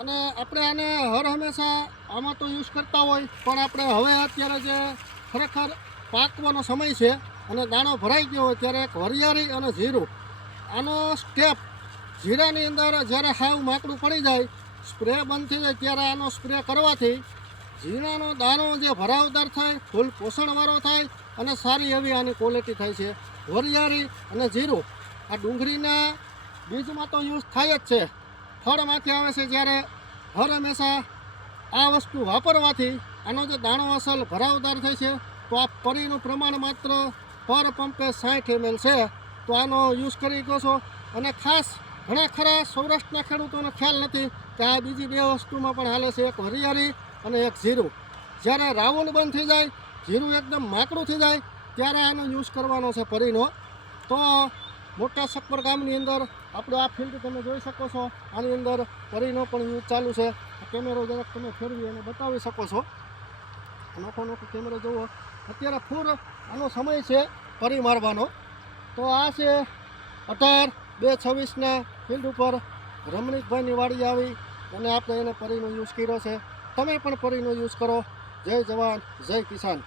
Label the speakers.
Speaker 1: અને આપણે આને હર હંમેશા આમાં તો યુઝ કરતા હોય, પણ આપણે હવે અત્યારે જે ખરેખર પાકવાનો સમય છે અને દાણો ભરાઈ ગયો હોય ત્યારે એક વરિયાળી અને જીરું. આનો સ્ટેપ જીરાની અંદર જ્યારે હાવ માકડું પડી જાય સ્પ્રે બંધ થઈ જાય ત્યારે આનો સ્પ્રે કરવાથી જીરાનો દાણો જે ભરાવદાર થાય, ફૂલ પોષણવાળો થાય અને સારી એવી આની ક્વોલિટી થાય છે. વરિયાળી અને જીરું. આ ડુંગળીના બીજમાં તો યુઝ થાય જ છે. ફળમાંથી આવે છે જ્યારે હર હંમેશા આ વસ્તુ વાપરવાથી આનો જે દાણો અસલ ભરાવદાર થાય છે, તો આ પરીનું પ્રમાણ માત્ર પર પંપે સાઠ એમએલ છે. તો આનો યુઝ કરી શકો છો. અને ખાસ ઘણા ખરા સૌરાષ્ટ્રના ખેડૂતોને ખ્યાલ નથી કે આ બીજી બે વસ્તુમાં પણ હાલે છે, એક હરિયાળી અને એક જીરું. જ્યારે રાઉન્ડ બંધ થઈ જાય, જીરું એકદમ માકડું થઈ જાય, ત્યારે આનો યુઝ કરવાનો છે પરીનો. તો મોટા સક્કર ગામની અંદર આપણે આ ફિલ્ડ તમે જોઈ શકો છો. આની અંદર કરીનો પણ યુઝ ચાલુ છે. કેમેરો જરાક તમે ફેરવી અને બતાવી શકો છો. નોખો નોખો કેમેરો જુઓ અત્યારે ફૂર આનો સમય છે પરી મારવાનો. તો આ છે અઢાર બે છવ્વીસના ફિલ્ડ ઉપર રમણીકભાઈની વાડી આવી અને આપણે એને પરીનો યુઝ કર્યો છે. તમે પણ પરીનો યુઝ કરો. જય જવાન, જય કિસાન.